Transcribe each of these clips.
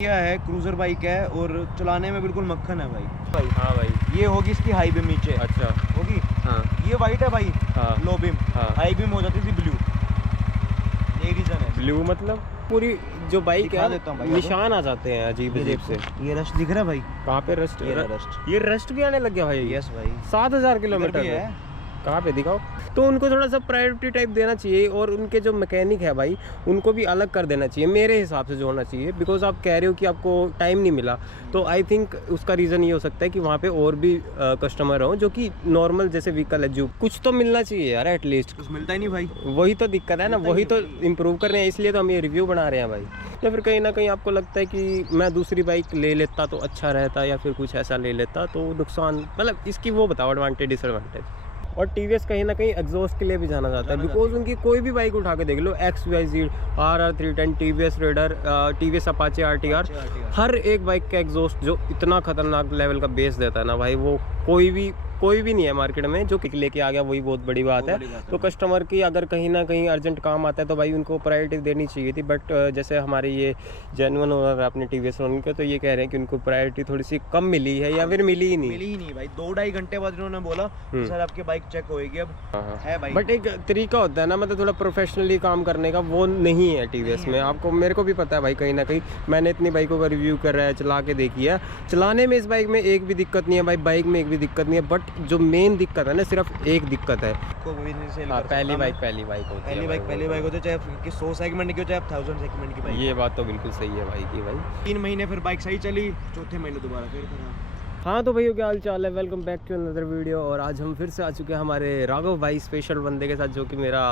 यह है cruiser bike है और चलाने में बिल्कुल मक्खन है भाई। हाँ भाई, ये होगी इसकी हाई बीम नीचे अच्छा होगी। हाँ ये वाइट है भाई, हाँ लो बीम। हाँ। हाई बीम हो जाती थी ब्लू, ये रीजन है। ब्लू मतलब पूरी जो बाइक दिखा है देता हूँ भाई निशान आ जाते हैं अजीब ये अजीब देखो, से। ये रस्ट दिख रहा है भाई। कहाँ पे रस्ट? ये रस्ट, ये रस्ट भी आने लग गया भाई। यस भाई। 7000 किलोमीटर है। है। कहाँ पे दिखाओ? तो उनको थोड़ा सा प्रायोरिटी टाइप देना चाहिए और उनके जो मैकेनिक है भाई उनको भी अलग कर देना चाहिए मेरे हिसाब से जो होना चाहिए। बिकॉज आप कह रहे हो कि आपको टाइम नहीं मिला, तो आई थिंक उसका रीज़न ये हो सकता है कि वहाँ पे और भी कस्टमर हो जो कि नॉर्मल जैसे व्हीकल है, जो कुछ तो मिलना चाहिए यार एटलीस्ट। कुछ मिलता ही नहीं भाई, वही तो दिक्कत है ना, वही तो इम्प्रूव कर रहे हैं, इसलिए तो हम ये रिव्यू बना रहे हैं भाई। या फिर कहीं ना कहीं आपको लगता है कि मैं दूसरी बाइक ले लेता तो अच्छा रहता, या फिर कुछ ऐसा ले लेता तो नुकसान, मतलब इसकी वो बताओ एडवांटेज डिसएडवांटेज। और टीवीएस कहीं ना कहीं एग्जॉस्ट के लिए भी जाना जाता है, बिकॉज उनकी कोई भी बाइक उठा के देख लो, XYZ, RR310, TVS raider, TVS Apache RTR, हर एक बाइक का एग्जॉस्ट जो इतना खतरनाक लेवल का बेस देता है ना भाई, वो कोई भी नहीं है मार्केट में जो किक लेके आ गया, वही बहुत बड़ी बात है। तो कस्टमर की अगर कहीं ना कहीं अर्जेंट काम आता है तो भाई उनको प्रायोरिटी देनी चाहिए थी। बट जैसे हमारे ये जेन्युइन ओनर अपने TVS ओनर के, तो ये कह रहे हैं कि उनको प्रायोरिटी थोड़ी सी कम मिली है या फिर मिली ही नहीं भाई। 2-2.5 घंटे बाद इन्होंने बोला सर आपकी बाइक चेक होएगी अब। है भाई, बट एक तरीका होता है ना, मतलब थोड़ा प्रोफेशनली काम करने का, वो नहीं है TVS में। आपको मेरे को भी पता है भाई, कहीं ना कहीं मैंने इतनी बाइकों का रिव्यू कर रहा है, चला के देखी है। चलाने में इस बाइक में एक भी दिक्कत नहीं है भाई, बाइक में एक भी दिक्कत नहीं है। बट जो मेन दिक्कत है ना, सिर्फ एक दिक्कत है, पहली बाइक होती है, चाहे 100 सेगमेंट की हो चाहे 1000 सेगमेंट की बाइक। ये बात तो बिल्कुल सही है भाई की भाई। 3 महीने फिर बाइक सही चली, चौथे महीने दोबारा फिर खराब। हाँ तो भैया क्या हाल चाल है, welcome back to another video. और आज हम फिर से आ चुके हैं हमारे राघव भाई स्पेशल बंदे के साथ, जो कि मेरा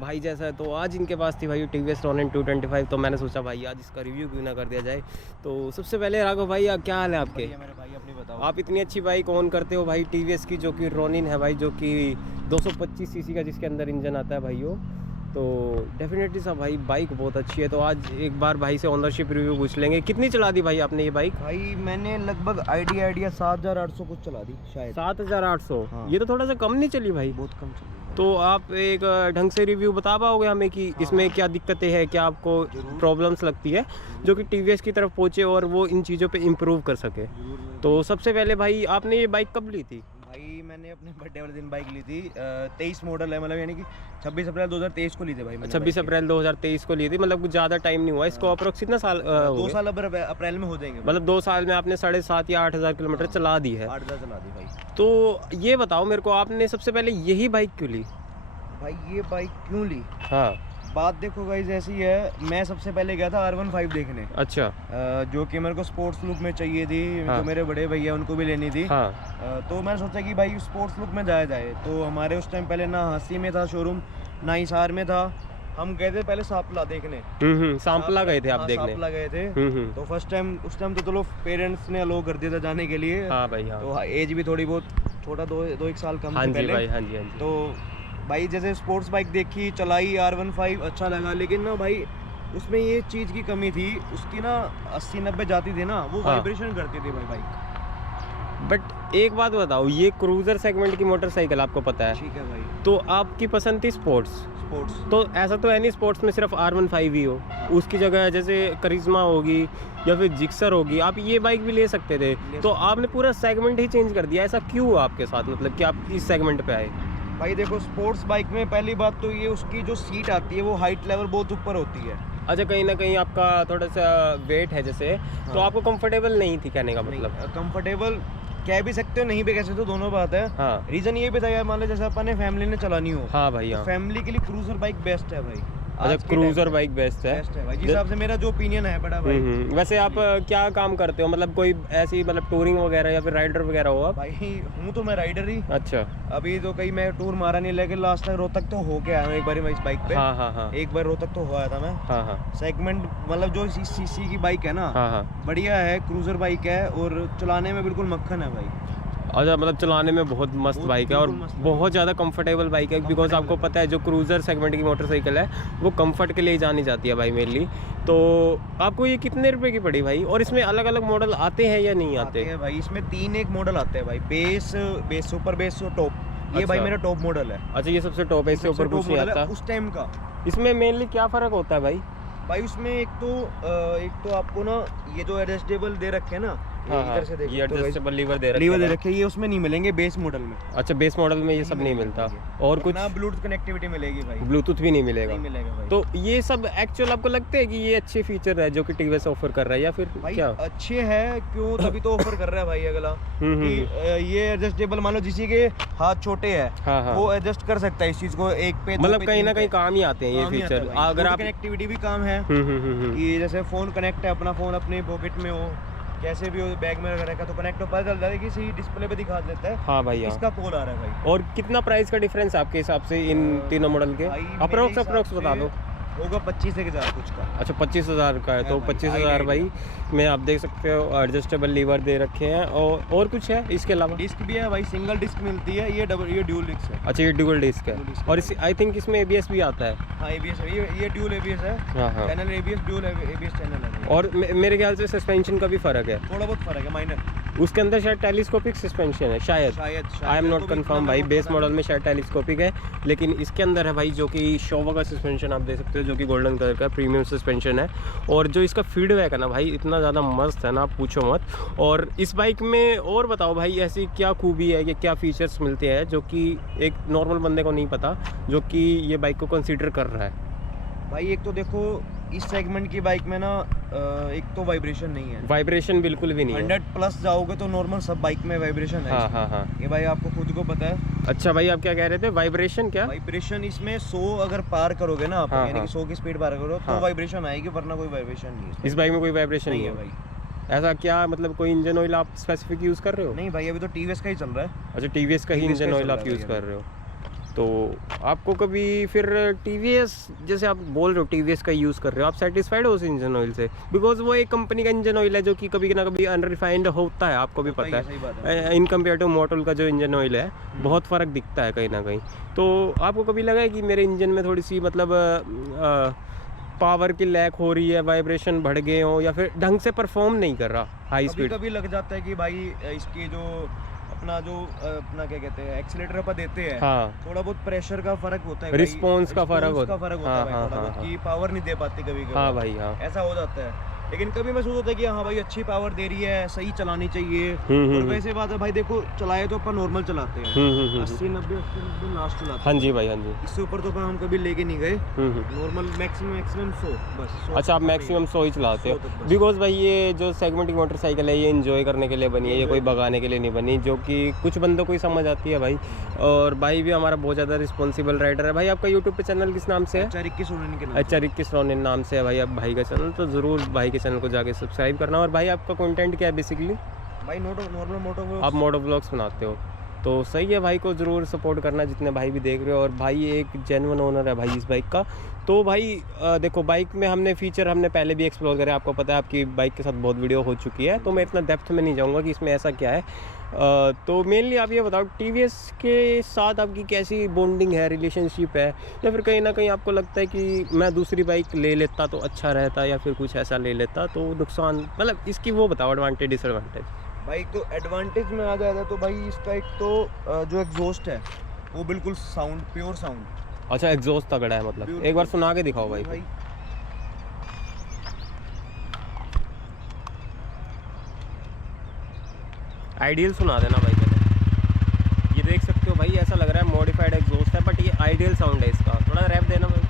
भाई जैसा है। तो आज इनके पास थी भाई TVS Ronin 225, तो मैंने सोचा भाई आज इसका रिव्यू क्यों ना कर दिया जाए। तो सबसे पहले राघव भाई क्या हाल है आपके? मेरे भाई अपनी बताओ। आप इतनी अच्छी बाइक ओन करते हो भाई TVS की, जो कि Ronin है भाई, जो कि 225 सीसी का जिसके अंदर इंजन आता है भाई वो। तो डेफिनेटली सा भाई बाइक बहुत अच्छी है। तो आज एक बार भाई से ओनरशिप रिव्यू पूछ लेंगे। कितनी चला दी भाई आपने ये बाइक? भाई मैंने लगभग आइडिया 7800 कुछ चला दी शायद। 7800? हाँ। ये तो थोड़ा सा कम नहीं चली भाई? बहुत कम चली। तो आप एक ढंग से रिव्यू बता पाओगे हमें कि इसमें क्या दिक्कतें हैं, क्या आपको प्रॉब्लम्स लगती है जो कि TVS की तरफ पहुँचे और वो इन चीज़ों पे इम्प्रूव कर सके। तो सबसे पहले भाई आपने ये बाइक कब ली थी? भाई मैंने अपने बर्थडे वाले दिन बाइक ली थी। 23 मॉडल है, मतलब यानी कि 26 अप्रैल 2023 को ली थी भाई मैंने। 26 अप्रैल 2023 को ली थी, मतलब कुछ ज़्यादा टाइम नहीं हुआ इसको। अप्रोक्स कितना साल? 2 साल अप्रैल में हो जाएंगे। मतलब 2 साल में आपने 7,500 या 8,000 किलोमीटर चला दी है। 8,000 चला दी भाई। तो ये बताओ मेरे को, आपने सबसे पहले यही बाइक क्यों ली? भाई ये बाइक क्यों ली? हाँ बात देखो गाइस ऐसी है, मैं सबसे पहले गया था R15 देखने। अच्छा। जो कि मेरे को स्पोर्ट्स लुक में चाहिए थी। हाँ। जो मेरे बड़े भैया उनको भी लेनी थी। हाँ। तो मैंने सोचा कि भाई स्पोर्ट्स लुक में जाया जाए। तो हमारे उस टाइम पहले ना हंसी में था शोरूम, ना हिसार में था। हम गए थे पहले सांपला देखने। सांपला गए थे आप देखने? सांपला गए थे। तो फर्स्ट टाइम उस टाइम तो चलो पेरेंट्स ने अलो कर दिया था जाने के लिए। हाँ भाई हाँ। तो एज भी थोड़ी बहुत छोटा, 2-1 साल कम हाँ थे जी पहले। भाई, हाँ जी हाँ जी। तो भाई जैसे स्पोर्ट्स बाइक देखी, चलाई R15, अच्छा लगा। लेकिन ना भाई उसमें ये चीज़ की कमी थी, उसकी ना 80-90 जाती थी ना, वो वाइब्रेशन करती थी भाई बाइक। बट एक बात बताओ, ये क्रूजर सेगमेंट की मोटरसाइकिल आपको पता है, ठीक है भाई। तो आपकी पसंद थी स्पोर्ट्स। तो ऐसा तो है नहीं स्पोर्ट्स में सिर्फ R15 ही हो, उसकी जगह जैसे करिश्मा होगी या फिर जिक्सर होगी, आप ये बाइक भी ले सकते थे। तो आपने पूरा सेगमेंट ही चेंज कर दिया, ऐसा क्यों हुआ आपके साथ, मतलब कि आप इस सेगमेंट पे आए? भाई देखो स्पोर्ट्स बाइक में पहली बात तो ये उसकी जो सीट आती है वो हाइट लेवल बहुत ऊपर होती है। अच्छा, कहीं ना कहीं आपका थोड़ा सा वेट है जैसे, हाँ। तो आपको कंफर्टेबल नहीं थी कहने का मतलब? कंफर्टेबल कह भी सकते हो, नहीं भी कह सकते, तो दोनों बात है। हाँ। रीजन ये भी था यार, मान लो जैसे अपन ने फैमिली ने चलानी हो। हाँ भाई हाँ। फैमिली के लिए क्रूजर बाइक बेस्ट है भाई। अच्छा, क्रूजर बाइक बेस्ट है भाई, जिस हिसाब से मेरा जो ओपिनियन है बड़ा भाई। वैसे आप क्या काम करते हो, मतलब कोई ऐसी मतलब टूरिंग वगैरह या फिर राइडर वगैरह हो आप? भाई हूँ तो मैं राइडर ही। अच्छा। अभी तो कहीं मैं टूर मारा नहीं, लेकिन लास्ट टाइम रोहतक तो हो के आया हूँ एक बार इस बाइक पे। हाँ हाँ हाँ। एक बार रोहतक तो हो आया था मैं। हाँ हाँ। सेगमेंट मतलब जो सीसी की बाइक है ना, हाँ हाँ, बढ़िया है, क्रूजर बाइक है और चलाने में बिल्कुल मक्खन है भाई। अच्छा, मतलब चलाने में बहुत मस्त बाइक है और बहुत ज़्यादा कंफर्टेबल बाइक है। बिकॉज आपको पता है जो क्रूज़र सेगमेंट की मोटरसाइकिल है वो कंफर्ट के लिए जानी जाती है भाई मेनली। तो आपको ये कितने रुपए की पड़ी भाई? और इसमें अलग अलग मॉडल आते हैं या नहीं आते हैं भाई? इसमें 3 एक मॉडल आते हैं भाई, बेस, सुपर बेस और टॉप। ये अच्छा। भाई मेरा टॉप मॉडल है। अच्छा, ये सबसे टॉप है, इससे ऊपर कुछ नहीं आता उस टाइम का। इसमें मेनली क्या फ़र्क होता है भाई? भाई उसमें एक तो आपको ना ये जो एडजस्टेबल दे रखे हैं ना, हाँ, इधर से ये देखो एडजस्टेबल लीवर दे लीवर दे रखे रखे हैं, ये उसमें नहीं मिलेंगे बेस मॉडल में। अच्छा, बेस मॉडल में ये सब नहीं मिलता। और कुछ ना ब्लूटूथ कनेक्टिविटी मिलेगी भाई, ब्लूटूथ भी नहीं मिलेगा। नहीं मिलेगा भाई। तो ये सब एक्चुअल आपको लगता है कि ये अच्छे फीचर है जो कि टीवीएस ऑफर कर रहा है, या फिर भाई क्या? अच्छे हैं क्यों, तभी तो ऑफर कर रहा है भाई अगला कि ये एडजस्टेबल, मान लो जिसी के हाथ छोटे हैं हाँ हाँ, वो एडजस्ट कर सकता है इस चीज को, एक पे मतलब कहीं ना कहीं काम ही आते हैं ये फीचर। अगर आप कनेक्टिविटी भी काम है, ये जैसे फोन कनेक्ट है, अपना फोन अपने पॉकेट में हो, कैसे भी हो, बैग में रखा तो कनेक्ट हो, पता चल जाता है कि सही डिस्प्ले पे दिखा देता है। हाँ भाई, इसका कॉल आ रहा है भाई। और कितना प्राइस का डिफरेंस आपके हिसाब से इन तीनों मॉडल के? अप्रोक्स बता दो। होगा 25,000 कुछ का। अच्छा, 25,000 का है। तो 25,000 भाई में आप देख सकते हो एडजस्टेबल लीवर दे रखे हैं। और कुछ है इसके अलावा? डिस्क भी है भाई, सिंगल डिस्क मिलती है, ये ड्यूल डिस्क है। अच्छा, ये ड्यूल डिस्क है। और इस आई थिंक इसमें एबीएस भी आता है। हाँ एबीएस है, ये ड्यूल एबीएस है। हाँ हाँ, channel ABS, dual ABS channel है। और मेरे ख्याल से सस्पेंशन का भी फर्क है, थोड़ा बहुत फर्क है, माइनर। उसके अंदर शायद टेलीस्कोपिक सस्पेंशन है शायद। आई एम नॉट कंफर्म भाई, बेस मॉडल में शायद टेलीस्कोपिक है, लेकिन इसके अंदर है भाई जो कि शोवा का सस्पेंशन आप देख सकते हो, जो कि गोल्डन कलर का प्रीमियम सस्पेंशन है। और जो इसका फीडबैक है ना भाई, इतना ज़्यादा मस्त है ना, आप पूछो मत। और इस बाइक में और बताओ भाई ऐसी क्या खूबी है, ये क्या फीचर्स मिलते हैं जो कि एक नॉर्मल बंदे को नहीं पता, जो कि ये बाइक को कंसीडर कर रहा है? भाई एक तो देखो इस सेगमेंट की बाइक में ना एक तो वाइब्रेशन नहीं है, वाइब्रेशन बिल्कुल भी नहीं है। 100 प्लस जाओगे तो नॉर्मल सब बाइक में वाइब्रेशन है। हाँ हाँ हाँ, ये भाई आपको खुद को पता है। अच्छा भाई, आप क्या कह रहे थे? वाइब्रेशन क्या? वाइब्रेशन इसमें 100 अगर पार करोगे ना आप, हाँ, यानी हाँ। कि 100 की स्पीड पार करो हाँ। तो वाइब्रेशन आएगी, वरना कोई वाइब्रेशन नहीं है इस बाइक में कोई वाइब्रेशन नहीं नहीं है है भाई। ऐसा क्या? मतलब कोई इंजन ऑयल आप स्पेसिफिक यूज़ कर रहे हो? नहीं भाई, अभी तो टीवीएस का ही चल रहा है। अच्छा, टीवीएस का ही TVS का इंजन ही ऑयल चल आप रहा है यूज़ भाई कर रहे हो। तो आपको कभी फिर टीवीएस, जैसे आप बोल रहे हो टीवीएस का यूज़ कर रहे हो, आप सेटिस्फाइड हो उस इंजन ऑयल से? बिकॉज वो एक कंपनी का इंजन ऑयल है जो कि कभी ना कभी अनरिफाइंड होता है, आपको भी पता सही बात है। इन कम्पेयर टू मोटल का जो इंजन ऑयल है, बहुत फ़र्क दिखता है कहीं ना कहीं। तो आपको कभी लगा है कि मेरे इंजन में थोड़ी सी मतलब पावर की लैक हो रही है, वाइब्रेशन बढ़ गए हो, या फिर ढंग से परफॉर्म नहीं कर रहा हाई स्पीड? कभी लग जाता है कि भाई इसकी जो अपना क्या कहते हैं एक्सीलेटर पर देते हैं, हाँ, थोड़ा बहुत प्रेशर का फर्क होता है, रिस्पॉन्स का फर्क होता है। है हाँ, भाई, हाँ, थोड़ा हाँ, बहुत कि पावर नहीं दे पाती कभी कभी। हाँ भाई, हाँ। ऐसा हो जाता है, लेकिन कभी महसूस होता है कि हाँ भाई अच्छी पावर दे रही है, सही चलानी चाहिए। और वैसे बात है भाई, देखो चलाए तो अपन नॉर्मल चलाते हैं, 80-90 लास्ट चलाते हैं। हाँ जी भाई, हाँ जी। इससे ऊपर तो हम कभी लेके नहीं गए, नॉर्मल मैक्सिमम 100 बस। 100 अच्छा, आप मैक्सिमम 100 ही चलाते हो? बिकॉज भाई ये जो सेगमेंट की मोटरसाइकिल है, ये एंजॉय करने के लिए बनी है, ये कोई भगाने के लिए नहीं बनी, जो कि कुछ बंदों को ही समझ आती है भाई। और भाई भी हमारा बहुत ज़्यादा रिस्पॉन्सिबल राइडर है भाई। आपका यूट्यूब पे चैनल किस नाम से है? HR21 रोनिन के नाम। HR21 रोनिन नाम से है भाई अब भाई का चैनल, तो ज़रूर भाई के चैनल को जाके सब्सक्राइब करना। और भाई आपका कंटेंट क्या है बेसिकली? भाई नॉर्मल मोटो आप मोटो व्लॉग्स बनाते हो, तो सही है भाई को ज़रूर सपोर्ट करना, जितने भाई भी देख रहे हो। और भाई एक जेन्युइन ओनर है भाई इस बाइक का। तो भाई देखो, बाइक में हमने फीचर हमने पहले भी एक्सप्लोर करे, आपको पता है, आपकी बाइक के साथ बहुत वीडियो हो चुकी है, तो मैं इतना डेप्थ में नहीं जाऊँगा कि इसमें ऐसा क्या है। तो मेनली आप ये बताओ, टीवीएस के साथ आपकी कैसी बॉन्डिंग है, रिलेशनशिप है, या फिर कहीं ना कहीं आपको लगता है कि मैं दूसरी बाइक ले लेता तो अच्छा रहता, या फिर कुछ ऐसा ले लेता तो नुकसान, मतलब इसकी वो बताओ एडवांटेज डिसएडवांटेज। भाई तो एडवांटेज में आ जाता है तो भाई इसका एक तो जो एग्जॉस्ट है वो बिल्कुल साउंड, प्योर साउंड। अच्छा, एग्जॉस्ट तगड़ा है, मतलब एक बार सुना के दिखाओ भाई। आइडियल सुना देना भाई पहले। ये देख सकते हो भाई, ऐसा लग रहा है मॉडिफाइड एग्जॉस्ट है, बट ये आइडियल साउंड है इसका। थोड़ा रैप देना भाई,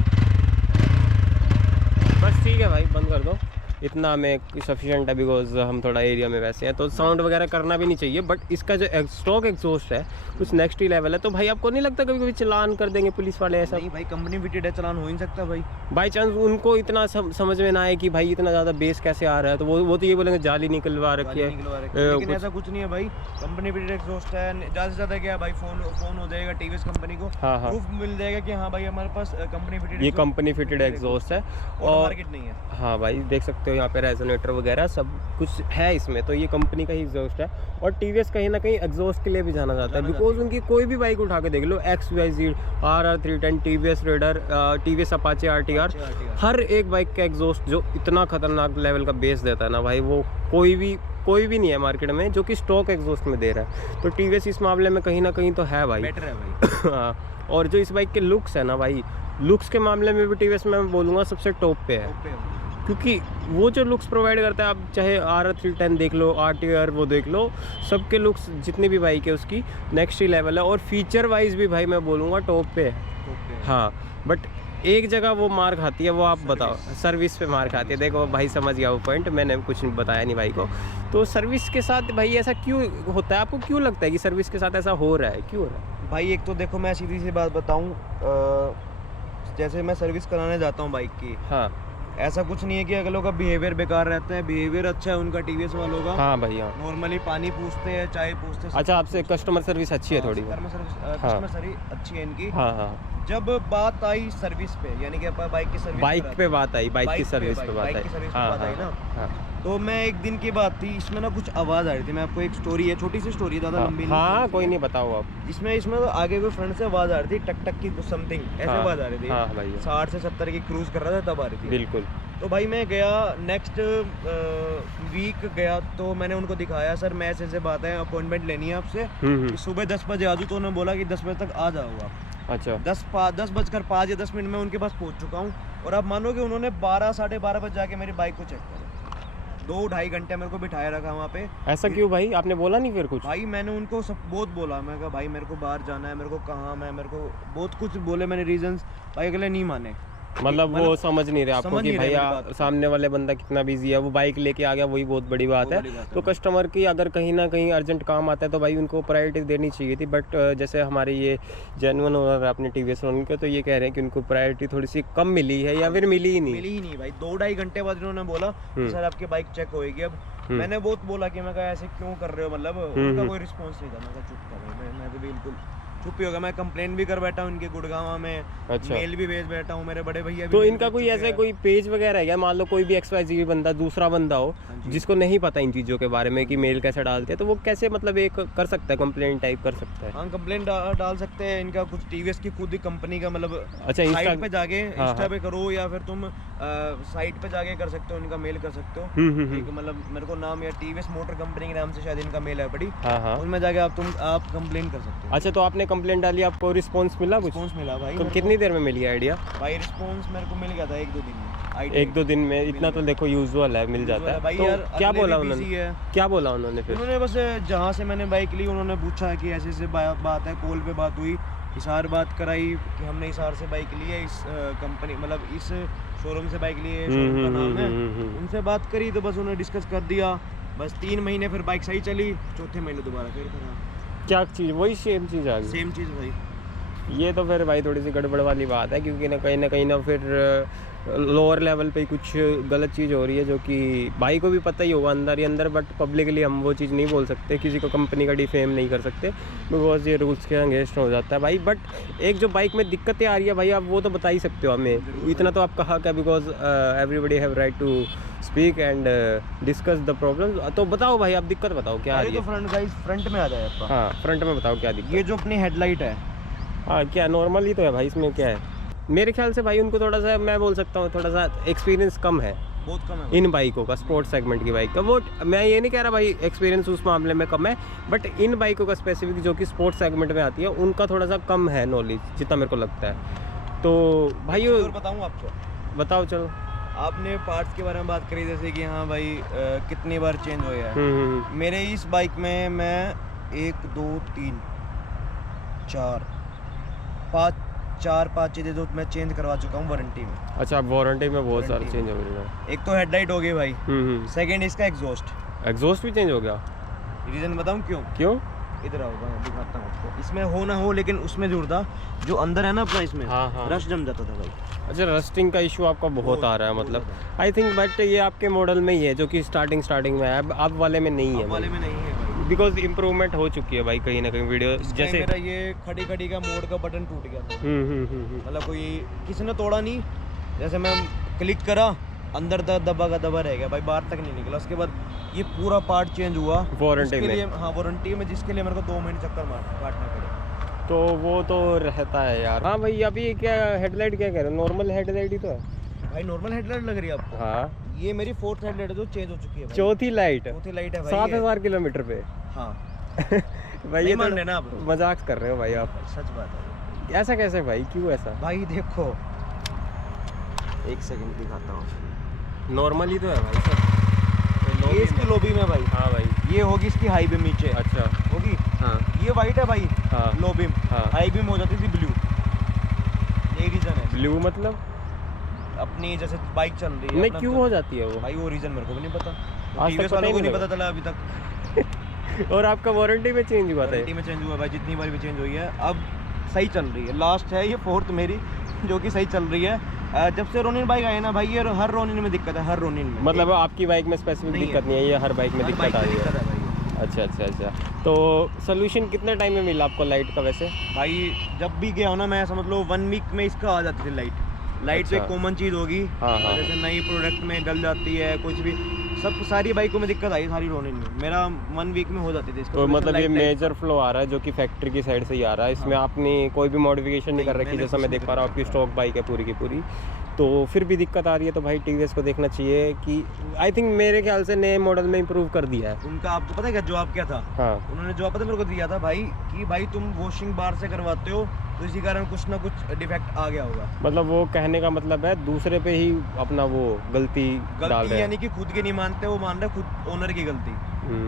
बस ठीक है भाई, बंद कर दो, इतना हमें सफिशिएंट है, बिकॉज हम थोड़ा एरिया में वैसे हैं, तो साउंड वगैरह करना भी नहीं चाहिए। बट इसका जो स्टॉक एग्जॉस्ट है कुछ नेक्स्ट ही लेवल है। तो भाई आपको नहीं लगता कभी कभी चलान कर देंगे पुलिस वाले ऐसा? नहीं भाई, कंपनी फिटेड है, चलान हो ही नहीं सकता भाई। बाई चांस उनको इतना समझ में ना आए कि भाई इतना ज़्यादा बेस कैसे आ रहा है, तो वो तो ये बोलेंगे जाली निकलवा रखी है। लेकिन ऐसा कुछ नहीं है भाई, कंपनी फिटेड एग्जॉस्ट है। ज़्यादा से ज़्यादा क्या है भाई, फोन हो जाएगा टीवीएस कंपनी को, हाँ हाँ, प्रूफ मिल जाएगा कि हाँ भाई हमारे पास कंपनी फिटेड, ये कंपनी फिटेड एग्जॉस्ट है। और मार्केट नहीं है। हाँ भाई, देख सकते हो यहाँ पे रेजोनेटर वगैरह सब कुछ है इसमें, तो ये कंपनी का ही एग्जॉस्ट है। और टीवीएस कहीं ना कहीं एग्जॉस्ट के लिए भी जाना जाता है, बिकॉज उनकी कोई भी बाइक उठा के देख लो, XYZ, RR310, TVS raider, TVS Apache RTR, हर एक बाइक का एग्जॉस्ट जो इतना खतरनाक लेवल का बेस देता है ना भाई, वो कोई भी नहीं है मार्केट में जो कि स्टॉक एग्जॉस्ट में दे रहा है। तो टीवीएस इस मामले में कहीं ना कहीं तो है भाई, बेटर है भाई। हाँ। और जो इस बाइक के लुक्स है ना भाई, लुक्स के मामले में भी टीवीएस मैं बोलूँगा सबसे टॉप पे है, क्योंकि वो जो लुक्स प्रोवाइड करता है, आप चाहे R310 देख लो, RTR वो देख लो, सबके लुक्स जितनी भी बाइक है उसकी नेक्स्ट ही लेवल है। और फीचर वाइज भी भाई मैं बोलूँगा टॉप पे है। हाँ, बट एक जगह वो मार खाती है, वो आप बताओ। सर्विस पे मार खाती है। देखो भाई समझ गया वो पॉइंट, मैंने कुछ नहीं बताया नहीं भाई को। तो सर्विस के साथ भाई ऐसा क्यों होता है, आपको क्यों लगता है कि सर्विस के साथ ऐसा हो रहा है, क्यों हो रहा है? भाई एक तो देखो मैं सीधी सी बात बताऊं, जैसे मैं सर्विस कराने जाता हूं बाइक की, हाँ ऐसा कुछ नहीं है कि अगलों का बिहेवियर बेकार रहता है, बिहेवियर अच्छा है उनका टीवीएस वालों का। हाँ भाई हाँ, नॉर्मली पानी पूछते हैं, चाय पूछते हैं। अच्छा, आपसे कस्टमर सर्विस अच्छी है थोड़ी? कस्टमर सर्विस अच्छी है इनकी। हाँ हाँ, जब बात आई सर्विस पे, यानी कि अपन बाइक की सर्विस, बाइक पे बात आई, बाइक की सर्विस पे बात बाइक आई। की सर्विस पे हाँ बात आई हाँ ना, हाँ तो मैं एक दिन की बात थी, इसमें ना कुछ आवाज़ आ रही थी। मैं आपको एक स्टोरी है, छोटी सी स्टोरी, ज़्यादा लंबी नहीं। हाँ, कोई नहीं, बताओ आप। इसमें तो आगे कोई फ्रंट से आवाज़ आ रही थी, टक टक की कुछ समथिंग ऐसे हाँ, आवाज़ आ रही थी। हाँ भाई 60 से 70 की क्रूज कर रहा था तब आ रही थी। बिल्कुल। तो भाई मैं गया नेक्स्ट वीक गया, तो मैंने उनको दिखाया, सर मैं ऐसे बात है, अपॉइंटमेंट लेनी है आपसे कि सुबह 10 बजे आ जाऊँ। तो उन्होंने बोला कि 10 बजे तक आ जाओ आप। अच्छा, 10 बजकर 5 या 10 मिनट में उनके पास पहुंच चुका हूं, और आप मानोगे उन्होंने 12 साढ़े 12 बजे जाके मेरी बाइक को चेक करा। 2-2.5 घंटे मेरे को बिठाया रखा वहाँ पे। ऐसा क्यों भाई, आपने बोला नहीं फिर कुछ? भाई मैंने उनको सब बहुत बोला, मैं कहा भाई मेरे को बाहर जाना है, मेरे को काम है, मेरे को बहुत कुछ बोले मैंने रीजंस, भाई अगले नहीं माने। मतलब वो समझ नहीं रहे आपको कि भैया सामने वाले बंदा कितना बिजी है, वो बाइक लेके आ गया, वही बहुत बड़ी बात है। तो कस्टमर की अगर कहीं ना कहीं अर्जेंट काम आता है तो भाई उनको प्रायोरिटी देनी चाहिए थी। बट जैसे हमारे ये जेन्युइन ओनर है अपने टीवीएस ओनर, तो ये कह रहे हैं कि उनको प्रायोरिटी थोड़ी सी कम मिली है या फिर मिली ही नहीं भाई। 2-2.5 घंटे बाद इन्होंने बोला सर आपकी बाइक चेक होएगी अब। मैंने बहुत बोला कि मैं कहा ऐसे क्यों कर रहे हो, मतलब उनका कोई रिस्पॉन्स नहीं था। मैं कहा चुप कर, मैं तो बिल्कुल चुप ही होगा। मैं कंप्लेन भी कर बैठा हूँ इनके गुड़गांव में। अच्छा। मेल भी भेज बैठा हूँ, मेरे बड़े भैया भी। तो इनका कोई ऐसा कोई पेज वगैरह है क्या? मान लो कोई भी XYZ बंदा, दूसरा बंदा हो जिसको नहीं पता इन चीज़ों के बारे में कि मेल कैसे डालते हैं, तो वो कैसे मतलब एक कर सकता है, कंप्लेंट टाइप कर सकता है? हाँ, कंप्लेंट डाल सकते हैं। इनका कुछ टीवीएस की खुद ही कंपनी का, मतलब अच्छा, साइट पे जाके इंस्टा पे करो, या फिर तुम साइट पे जाके कर सकते हो, इनका मेल कर सकते हो। ठीक, मतलब मेरे को नाम या टीवीएस मोटर कंपनी के नाम से शायद इनका मेल है पड़ी, उसमें जाके आप कंप्लेन कर सकते हो। अच्छा, तो आपने कंप्लेंट डाली, आपको रिस्पांस मिला? कुछ रिस्पांस मिला भाई। तो कितनी देर में मिल गया आइडिया? भाई रिस्पांस मेरे को मिल गया था 1-2 दिन में। 1-2 दिन में? इतना तो देखो यूजुअल है, मिल जाता है भाई। तो यार क्या बोला उन्होंने? क्या बोला उन्होंने फिर? उन्होंने बस जहाँ से मैंने बाइक ली उन्होंने पूछा कि ऐसे ऐसे बात है, कॉल पे बात हुई, हिसार बात कराई कि हमने हिसार से बाइक ली है, इस कंपनी मतलब इस शोरूम से बाइक ली है, शोरूम का नाम है। उनसे बात करी तो बस उन्होंने डिस्कस कर दिया। बस 3 महीने फिर बाइक सही चली, चौथे महीने दोबारा फिर खराब। क्या चीज़? वही सेम चीज़ आ गई? सेम चीज़ भाई। ये तो फिर भाई थोड़ी सी गड़बड़ वाली बात है, क्योंकि ना कहीं ना फिर लोअर लेवल पे कुछ गलत चीज़ हो रही है, जो कि भाई को भी पता ही होगा अंदर ही अंदर, बट पब्लिकली हम वो चीज़ नहीं बोल सकते, किसी को कंपनी का डिफेम नहीं कर सकते, बिकॉज ये रूल्स के अगेंस्ट हो जाता है भाई। बट एक जो बाइक में दिक्कतें आ रही है भाई, आप वो तो बता ही सकते हो हमें, इतना तो आपका हक है, because everybody have right to speak and discuss the problem. तो बताओ भाई, आप दिक्कत बताओ क्या आ रही है? फ्रंट में आ जाए आपका। हाँ, फ्रंट में बताओ क्या दिक्कत? ये जो अपनी हेडलाइट है, हाँ, क्या नॉर्मल ही तो है भाई, इसमें क्या है? मेरे ख्याल से भाई उनको थोड़ा सा, मैं बोल सकता हूँ, थोड़ा सा एक्सपीरियंस कम है, बहुत कम है इन बाइकों का, स्पोर्ट्स सेगमेंट की बाइक का। वो मैं ये नहीं कह रहा भाई एक्सपीरियंस उस मामले में कम है, बट इन बाइकों का स्पेसिफिक जो कि स्पोर्ट्स सेगमेंट में आती है, उनका थोड़ा सा कम है नॉलेज, जितना मेरे को लगता है। तो भाई और बताऊँ आपको? बताओ चलो। आपने पार्ट्स के बारे में बात करी, जैसे कि हाँ भाई कितनी बार चेंज हुआ है। मेरे इस बाइक में मैं 1 2 3 4 5 चीज़ें जो मैं चेंज करवा चुका हूँ वारंटी में। अच्छा, वारंटी में बहुत सारे चेंज हो गए। एक तो हेडलाइट हो गई भाई, सेकंड इसका एग्जॉस्ट भी चेंज हो गया। रीज़न बताऊँ क्यों? इधर आओ, दिखाता हूँ आपको। इसमें हो ना हो, लेकिन उसमें जुड़ था जो अंदर है ना अपना, इसमें रस्ट जम जाता था भाई। अच्छा, रस्टिंग का इशू आपका बहुत आ रहा है, मतलब आई थिंक, बट ये आपके मॉडल में ही है, जो कि स्टार्टिंग में है, अब वाले में नहीं है। वाले में नहीं है भाई, बिकॉज इम्प्रूवमेंट हो चुकी है भाई कहीं ना कहीं वीडियो। जैसे मेरा ये खड़ी का मोड का बटन टूट गया था। मतलब कोई किसी ने तोड़ा नहीं, जैसे मैं क्लिक करा अंदर दबा का दबा रह गया भाई, बाहर तक नहीं निकला। उसके बाद ये पूरा पार्ट चेंज हुआ वारंटी में। हाँ, वारंटी में, जिसके लिए मेरे को 2 महीने चक्कर काटना पड़े। तो वो तो रहता है यार। हाँ भाई, अभी क्या हेडलाइट क्या कह रहे हो? नॉर्मल हेडलाइट ही तो है भाई। नॉर्मल हेडलाइट लग रही है आपको? हाँ, ये मेरी 4th हेडलाइट है जो चेंज हो चुकी है भाई। चौथी लाइट है भाई, 7000 किलोमीटर पे। हाँ भाई ये मान लेना आप, मजाक कर रहे हो भाई आप? सच बात है। ऐसा कैसे भाई, क्यों ऐसा? भाई देखो, एक सेकंड दिखाता हूँ। नॉर्मल ही तो है भाई सब। ये इसकी लॉबी में भाई। हाँ भाई। ये होगी इसकी हाई बीम नीचे। अच्छा। होगी। हाँ ये वाइट है भाई। हाँ लो बीम। हाँ। हाई बीम हो जाती थी ब्लू। यही रीजन है। ब्लू मतलब? अपनी जैसे बाइक चल रही है नहीं, अपना क्यों तो- हो जाती है वो? भाई वो रीजन मेरे को भी नहीं पता। आज तक TVS पता वालों ही को नहीं नहीं लगा। पता चला अभी तक। और आपका वारंटी में चेंज हुआ था? वारंटी में चेंज हुआ भाई, जितनी बार भी चेंज हुई है। अब सही चल रही है। लास्ट है ये 4th मेरी जो कि सही चल रही है। जब से रोनिन बाइक आए ना भाई, ये हर रोनिन में दिक्कत है, हर रोनिन में। मतलब आपकी बाइक में स्पेसिफिक नहीं दिक्कत नहीं है, ये हर बाइक में हर दिक्कत बाइक आ में रही दिक्कत है? है भाई। अच्छा अच्छा अच्छा। तो सोल्यूशन कितने टाइम में मिला आपको लाइट का वैसे? भाई जब भी गया हूँ ना मैं, समझ लो 1 वीक में इसका आ जाती थी लाइट। लाइट तो अच्छा। एक कॉमन चीज़ होगी। हाँ, हाँ। जैसे नई प्रोडक्ट में डल जाती है कुछ भी, सब सारी बाइकों में दिक्कत आई, सारी रोनिन में। मेरा 1 वीक में हो जाती थी इसका तो solution, मतलब ये light- मेजर फ्लो आ रहा है जो कि फैक्ट्री की साइड से ही आ रहा है, इसमें हाँ। आपने कोई भी मॉडिफिकेशन नहीं कर नहीं, रखी, मैंने जैसा कुछ मैं नहीं देख पा रहा हूँ करा। आपकी स्टॉक बाइक है पूरी की पूरी। तो फिर भी दिक्कत आ रही है तो भाई टीवीएस को देखना चाहिए कि आई थिंक मेरे ख्याल से नए मॉडल में इंप्रूव कर दिया है। उनका आपको पता है क्या जवाब क्या था? हाँ। उन्होंने जवाब पता है मेरे को दिया था भाई, कि भाई तुम वॉशिंग बार से करवाते हो तो इसी कारण कुछ ना कुछ डिफेक्ट आ गया होगा। मतलब वो कहने का मतलब है दूसरे पे ही अपना वो गलती डाल गलती रहे हैं। यानी कि खुद की नहीं मानते, वो मान रहे खुद ओनर की गलती।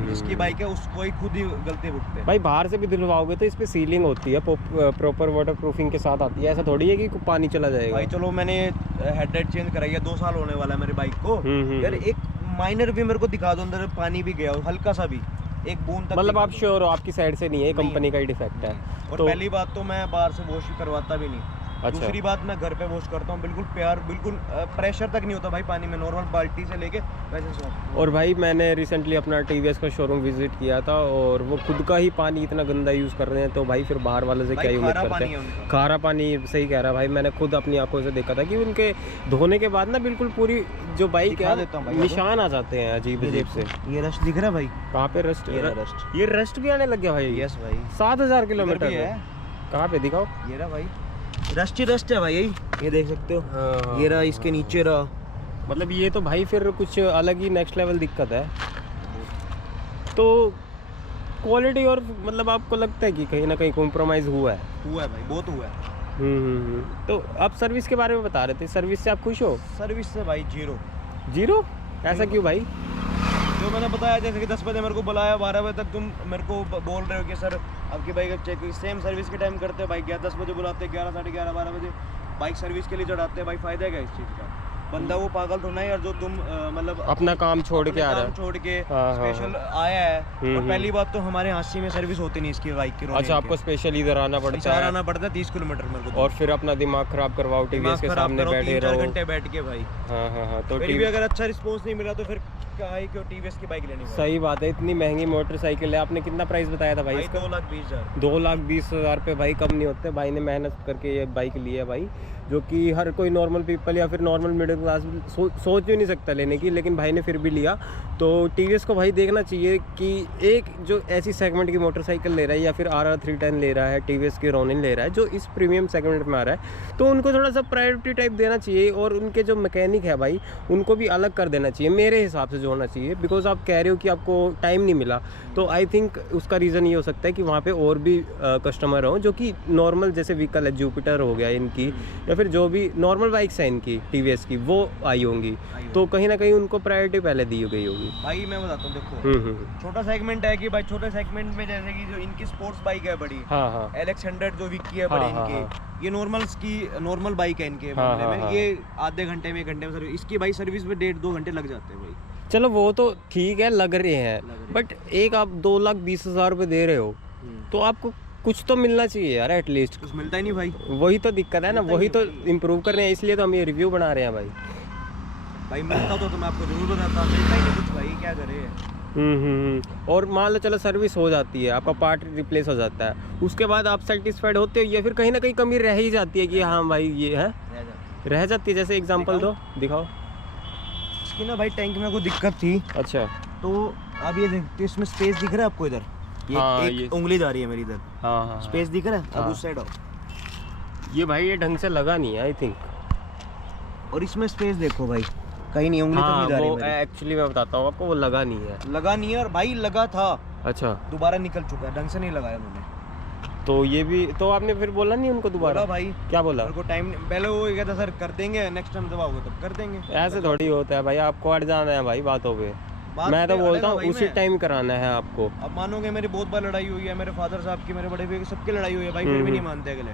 जिसकी बाइक है उसको ही खुद ही गलती भुगते। भाई बाहर से भी दिलवाओगे तो इस पे सीलिंग होती है, प्रॉपर वाटर प्रूफिंग के साथ आती है, ऐसा थोड़ी है कि पानी चला जाएगा। भाई चलो मैंने हेडलाइट चेंज कराई है, 2 साल होने वाला है मेरी बाइक को। यार एक माइनर भी मेरे को दिखा दो, अंदर पानी भी गया हो हल्का सा भी, एक बूंद तक। मतलब आप दिखा दो। श्योर हो आपकी साइड से नहीं है, नहीं। कंपनी का ही डिफेक्ट है? और तो- पहली बात तो मैं बाहर से वॉश करवाता भी नहीं। अच्छा। दूसरी बात मैं घर पे वॉश करता हूँ, बिल्कुल प्यार, बिल्कुल प्रेशर तक नहीं होता भाई पानी में, नॉर्मल बाल्टी से लेके वैसे से। और भाई मैंने रिसेंटली अपना टीवीएस का शोरूम विजिट किया था और वो खुद का ही पानी इतना गंदा यूज़ कर रहे हैं, तो भाई फिर बाहर वाले से भाई क्या ही उम्मीद खारा करते पानी है हैं? उनका। खारा पानी, सही कह रहा भाई, मैंने खुद अपनी आंखों से देखा था कि उनके धोने के बाद ना बिल्कुल पूरी जो बाइक दिखा है देता हूँ भाई, निशान आ जाते हैं अजीब ये अजीब से। देखो, ये रस्ट दिख रहा है भाई? कहाँ पे रस्ट? ये रहा रस्ट। ये रस्ट भी आने लग गया भाई? यस भाई। 7000 इधर किलोमीटर भी है। कहाँ पे दिखाओ? ये रहा भाई, रस्ट ही रस्ट है भाई, यही ये देख सकते हो। हाँ, ये रहा, इसके नीचे रहा। मतलब ये तो भाई फिर कुछ अलग ही नेक्स्ट लेवल दिक्कत है। तो क्वालिटी और मतलब आपको लगता है कि कहीं ना कहीं कॉम्प्रोमाइज़ हुआ है? हुआ है भाई, बहुत हुआ है। तो आप सर्विस के बारे में बता रहे थे, सर्विस से आप खुश हो? सर्विस से भाई जीरो। जीरो? ऐसा क्यों भाई? जो मैंने बताया, जैसे कि 10 बजे मेरे को बुलाया, 12 बजे तक तुम मेरे को बोल रहे हो कि सर आपकी बाइक चेक, सेम सर्विस के टाइम करते हैं भाई, 10 बजे बुलाते हैं, 11, साढ़े 11, 12 बजे बाइक सर्विस के लिए चढ़ाते हैं भाई। फायदा है क्या इस चीज़ का? बंदा वो पागल थोड़ा है यार, जो तुम मतलब अपना काम छोड़ के आ रहा काम है। छोड़ के हाँ, हाँ, स्पेशल आया है। और हम्म। पहली बात तो हमारे हांसी में सर्विस होती नहीं इसकी बाइक की। अच्छा, आपको स्पेशल इधर आना पड़ता इशारा है आना पड़ता है 30 किलोमीटर मेरे को। और फिर अपना दिमाग खराब करवाओ, टीवीएस के सामने बैठे 3-4 रहो। घंटे बैठ के भाई। हाँ हाँ हाँ। तो फिर भी अगर अच्छा रिस्पॉन्स नहीं मिला तो फिर क्या है, क्यों टीवीएस की बाइक लेनी भाई? सही बात है, इतनी महंगी मोटरसाइकिल है। आपने कितना प्राइस बताया था भाई भाई इसका? 2,20,000। 2,20,000 पे भाई कम नहीं होते। भाई ने मेहनत करके ये बाइक ली है भाई, जो कि हर कोई नॉर्मल पीपल या फिर नॉर्मल मिडिल क्लास सोच भी नहीं सकता लेने की, लेकिन भाई ने फिर भी लिया। तो टीवीएस को भाई देखना चाहिए कि एक जो ऐसी सेगमेंट की मोटरसाइकिल ले रहा है या फिर RR 310 ले रहा है, टीवीएस की रोनिन ले रहा है जो इस प्रीमियम सेगमेंट में आ रहा है, तो उनको थोड़ा सा प्रायोरिटी टाइप देना चाहिए और उनके जो मैकेनिक है भाई उनको भी अलग कर देना चाहिए मेरे हिसाब से, जो होना चाहिए। बिकॉज आप कह रहे हो कि आपको टाइम नहीं मिला, तो आई थिंक उसका रीज़न ये हो सकता है कि वहाँ पे और भी कस्टमर हों जो कि नॉर्मल जैसे व्हीकल है, जुपिटर हो गया इनकी, या फिर जो भी नॉर्मल बाइक्स हैं इनकी टीवीएस की, वो आई होंगी, तो कहीं ना कहीं उनको प्रायोरिटी पहले दी गई होगी। भाई मैं बताता हूँ, देखो छोटा सेगमेंट है कि भाई छोटे सेगमेंट में जैसे कि जो इनकी स्पोर्ट्स बाइक है बड़ी, हाँ हाँ LX100 जो विकी है हाँ, बड़ी हाँ, इनकी, ये नॉर्मल बाइक है इनके हाँ, मामले में। हाँ, ये आधे घंटे में, 1 घंटे में सर्विस, इसकी भाई सर्विस में 1.5-2 घंटे लग जाते हैं भाई। चलो वो तो ठीक है, लग रहे हैं, लग रहे बट एक आप 2,20,000 रुपये दे रहे हो तो आपको कुछ तो मिलना चाहिए यार एटलीस्ट। कुछ मिलता ही नहीं भाई। वही तो दिक्कत है ना, वही तो इम्प्रूव कर रहे हैं, इसलिए तो हम ये रिव्यू बना रहे हैं भाई। भाई मिलता तो मैं आपको जरूर बताता, मिलता ही नहीं कुछ भाई, क्या करे। और मान लो चलो सर्विस हो जाती है, आपका पार्ट रिप्लेस हो जाता है, उसके बाद आप सेटिस्फाइड होते हो या फिर कहीं ना कहीं कमी रह ही जाती है कि हाँ भाई ये है, रह जाता। रह जाती है? जैसे एग्जांपल दो, दिखाओ। इसकी ना भाई टैंक में कोई दिक्कत थी, अच्छा। तो अब ये देखते, इसमें स्पेस दिख रहा है आपको इधर? हाँ, एक ये उंगली जा रही है मेरी इधर, हाँ हाँ स्पेस दिख रहा है? अब हाँ। उस साइड आओ। ये भाई ये ढंग से लगा नहीं है आई थिंक। और इसमें स्पेस देखो भाई, कहीं नहीं, उंगली तक हाँ नहीं जा रही वो मेरी। एक्चुअली मैं बताता हूँ आपको, वो लगा नहीं है। लगा नहीं है, और भाई लगा था, अच्छा, दोबारा निकल चुका है, ढंग से नहीं लगाया उन्होंने। तो ये भी तो आपने फिर बोला नहीं उनको दोबारा? बोला भाई, क्या बोला? मेरे को टाइम पहले वो कहता सर कर देंगे, नेक्स्ट टाइम जब आओगे तब कर देंगे। ऐसे थोड़ी होता है भाई, आपको अट जाना है भाई बातों पे। बात मैं तो पे बोलता अड़ेगा हूँ भाई उसी मैं। टाइम कराना है आपको। अब मानोगे मेरी बहुत बार लड़ाई हुई है, मेरे फादर साहब की, मेरे बड़े भैया की, सबकी लड़ाई हुई है भाई, फिर भी नहीं मानते अगले।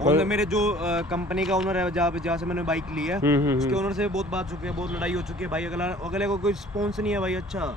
और मेरे जो कंपनी का ओनर है, जहाँ से मैंने बाइक ली है, उसके ओनर से बहुत बात चुकी है, बहुत लड़ाई हो चुकी है भाई। अगले को कोई रिस्पॉन्स नहीं है भाई। अच्छा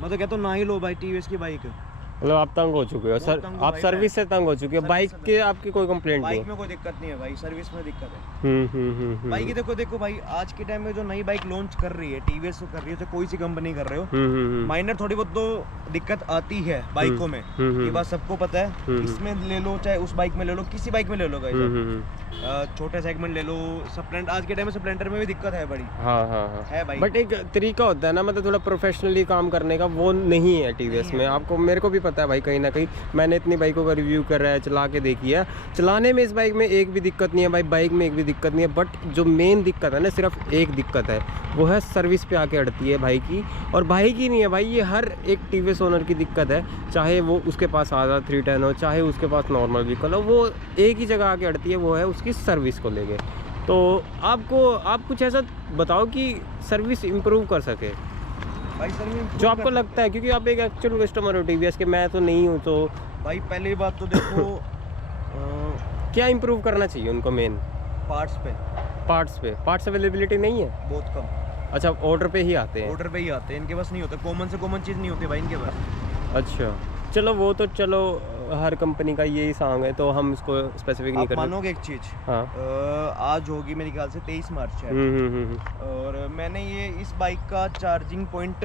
मैं तो कहता हूँ ना ही लो भाई टीवीएस की बाइक। मतलब आप तंग हो चुके हो सर, तंग हूँ आप भाई सर्विस से तंग हो चुके हो। बाइक के आपकी कोई कंप्लेंट नहीं? बाइक में कोई दिक्कत नहीं है भाई, सर्विस में दिक्कत है। बाइक की देखो भाई, आज के टाइम में जो नई बाइक लॉन्च कर रही है टीवीएस को कर रही है, तो कोई सी कंपनी कर रहे हो, माइनर थोड़ी बहुत तो दिक्कत आती है बाइकों में, ये बात सबको पता है। इसमें ले लो चाहे उस बाइक में ले लो, किसी बाइक में ले लो गाइस, छोटे सेगमेंट ले लो, स्प्लेंडर, आज के टाइम में स्प्लेंडर में भी दिक्कत है बड़ी। हाँ है भाई, बट एक तरीका होता है ना, मतलब थोड़ा प्रोफेशनली काम करने का, वो नहीं है टीवीएस में। आपको, मेरे को भी पता है भाई, कहीं ना कहीं मैंने इतनी बाइकों का रिव्यू कर रहा है, चला के देखी है। चलाने में इस बाइक में एक भी दिक्कत नहीं है भाई, बाइक में एक भी दिक्कत नहीं है। बट जो मेन दिक्कत है ना, सिर्फ एक दिक्कत है, वो है सर्विस पे आके अड़ती है भाई की। और भाई की नहीं है भाई, ये हर एक टीवीएस ओनर की दिक्कत है, चाहे वो उसके पास आधा 310 हो, चाहे उसके पास नॉर्मल व्हीकल हो, वो एक ही जगह आके अड़ती है, वो है उसकी सर्विस को लेके। तो आप कुछ ऐसा बताओ कि सर्विस इम्प्रूव कर सके भाई सर्विस जो आपको लगता है, क्योंकि आप एक एक्चुअल कस्टमर हो टीवीएस के, मैं तो नहीं हूँ। तो भाई पहली बात तो देखो क्या इम्प्रूव करना चाहिए उनको? मेन पार्ट्स अवेलेबिलिटी नहीं है, बहुत कम। अच्छा, ऑर्डर पे ही आते हैं? ऑर्डर पे ही आते हैं, इनके पास नहीं होता, कॉमन से कॉमन चीज़ नहीं होती भाई इनके पास। अच्छा चलो, वो तो चलो हर कंपनी का यही सॉन्ग है, तो हम इसको स्पेसिफिक नहीं आप कर मानोगे एक चीज़, हाँ। आज होगी मेरे ख्याल से 23 मार्च है, और मैंने ये इस बाइक का चार्जिंग पॉइंट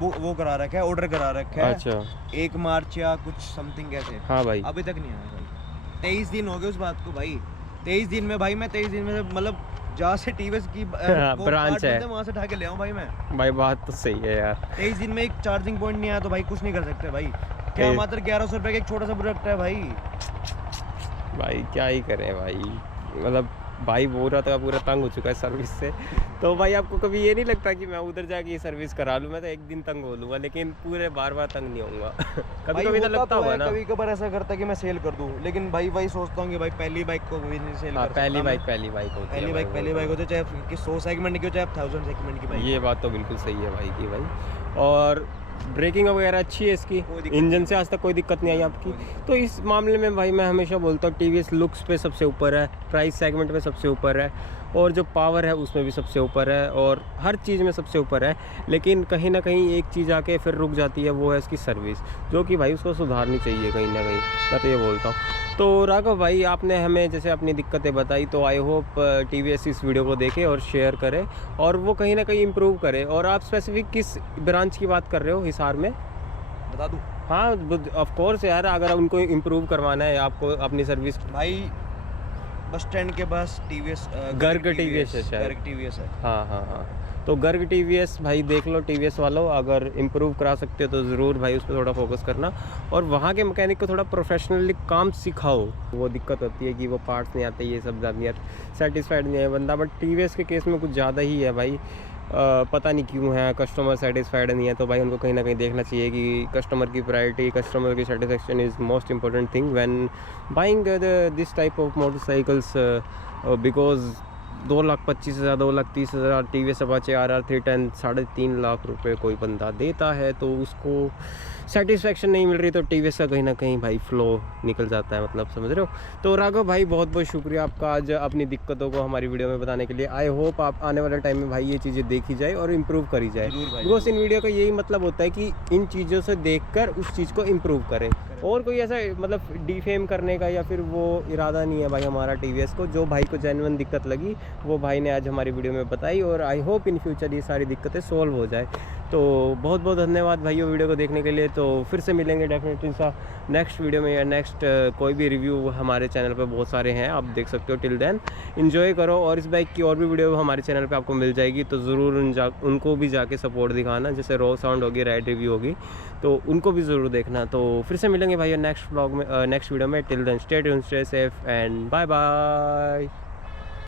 वो करा रखा है, ऑर्डर करा रखा है। अच्छा 1 मार्च या कुछ समथिंग ऐसे। हाँ भाई, अभी तक नहीं आया भाई, 23 दिन हो गए उस बात को भाई। 23 दिन में भाई, मैं 23 दिन में मतलब जहाँ से टीवीएस की ब्रांच है वहाँ से उठा के ले आऊँ भाई मैं। भाई बात तो सही है यार। 23 दिन में एक चार्जिंग पॉइंट नहीं आया तो भाई कुछ नहीं कर सकते भाई। क्या मात्र 1100 रुपये का एक छोटा सा प्रोडक्ट है भाई। भाई क्या ही करें भाई, मतलब भाई पूरा तंग हो चुका है सर्विस से। तो भाई आपको कभी ये नहीं लगता कि मैं उधर जाके ये सर्विस करा लूँ? मैं तो एक दिन तंग हो लूँगा, लेकिन पूरे बार तंग नहीं होऊंगा। कभी कभी तो लगता होगा ना, कभी कभार ऐसा करता है कि मैं सेल कर दूँ, लेकिन भाई सोचता हूँ कि भाई पहली बाइक को भी नहीं सेल कर सकता। पहली बाइक होती है, चाहे कि 100 सेगमेंट की हो, चाहे 1000 सेगमेंट की बाइक। ये बात तो बिल्कुल सही है भाई की भाई। और ब्रेकिंग वगैरह अच्छी है इसकी, इंजन से आज तक कोई दिक्कत नहीं आई आपकी। तो इस मामले में भाई मैं हमेशा बोलता हूँ टीवीएस लुक्स पे सबसे ऊपर है, प्राइस सेगमेंट में सबसे ऊपर है, और जो पावर है उसमें भी सबसे ऊपर है, और हर चीज़ में सबसे ऊपर है। लेकिन कहीं ना कहीं एक चीज़ आके फिर रुक जाती है, वो है इसकी सर्विस, जो कि भाई उसको सुधारनी चाहिए कहीं ना कहीं, मैं तो ये बोलता हूँ। तो राघव भाई, आपने हमें जैसे अपनी दिक्कतें बताई, तो आई होप टीवीएस इस वीडियो को देखे और शेयर करे, और वो कहीं ना कहीं इम्प्रूव करे। और आप स्पेसिफिक किस ब्रांच की बात कर रहे हो? हिसार में बता दूँ? हाँ ऑफ कोर्स यार, अगर उनको इम्प्रूव करवाना है आपको अपनी सर्विस। भाई बस स्टैंड के पास टीवीएस, गर्ग टीवीएस है शायद। गर्ग टीवीएस है। हाँ, तो गर्ग टीवीएस भाई देख लो, टीवीएस वालों अगर इम्प्रूव करा सकते हो तो ज़रूर भाई उस पर थोड़ा फोकस करना, और वहाँ के मैकेनिक को थोड़ा प्रोफेशनली काम सिखाओ। वो दिक्कत होती है कि वो पार्ट्स नहीं आते, ये सब ज़्यादा नहीं आते, सेटिस्फाइड नहीं है बंदा। बट टीवीएस के केस में कुछ ज़्यादा ही है भाई, पता नहीं क्यों है, कस्टमर सेटिस्फाइड नहीं है। तो भाई उनको कहीं ना कहीं देखना चाहिए कि कस्टमर की प्रायोरिटी, कस्टमर की satisfaction is most important thing when buying this type of motorcycles, because 2,25,000 2,30,000 TVS Apache RR 310 3.5 lakh रुपए कोई बंदा देता है, तो उसको सेटिस्फेक्शन नहीं मिल रही, तो टीवीएस का कहीं ना कहीं भाई फ्लो निकल जाता है, मतलब समझ रहे हो। तो राघव भाई बहुत बहुत शुक्रिया आपका आज अपनी दिक्कतों को हमारी वीडियो में बताने के लिए। आई होप आप आने वाले टाइम में भाई ये चीज़ें देखी जाए और इम्प्रूव करी जाए, बिकॉज इन वीडियो का यही मतलब होता है कि इन चीज़ों से देखकर उस चीज़ को इम्प्रूव करें, और कोई ऐसा मतलब डिफेम करने का या फिर वो इरादा नहीं है भाई हमारा टीवीएस को। जो भाई को जेन्युइन दिक्कत लगी वो भाई ने आज हमारी वीडियो में बताई, और आई होप इन फ्यूचर ये सारी दिक्कतें सॉल्व हो जाए। तो बहुत बहुत धन्यवाद भाइयों वीडियो को देखने के लिए। तो फिर से मिलेंगे डेफिनेटली सा नेक्स्ट वीडियो में, या नेक्स्ट कोई भी रिव्यू हमारे चैनल पे बहुत सारे हैं, आप देख सकते हो। टिल देन एंजॉय करो, और इस बाइक की और भी वीडियो हमारे चैनल पे आपको मिल जाएगी, तो ज़रूर उनको भी जाके सपोर्ट दिखाना। जैसे रॉ साउंड होगी, राइड रिव्यू होगी, तो उनको भी ज़रूर देखना। तो फिर से मिलेंगे भाई नेक्स्ट व्लॉग में, नेक्स्ट वीडियो में। Till then stay tuned, stay safe and bye bye.